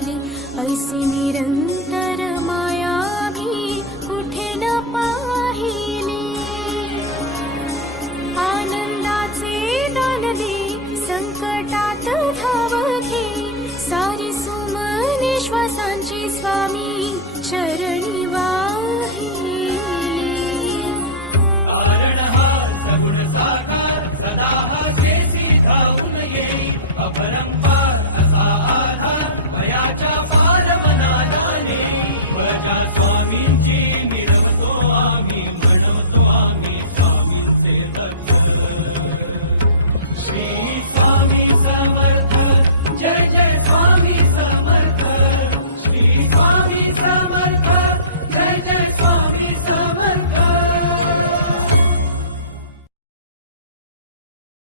लाभली, ऐसी निरंतर माया भी कुठे न पाहिली. आनंदाचे दान दे, संकटात धाव घे, सारी सुमने श्वासांची स्वामी चरणी वाहिली. अपरंपार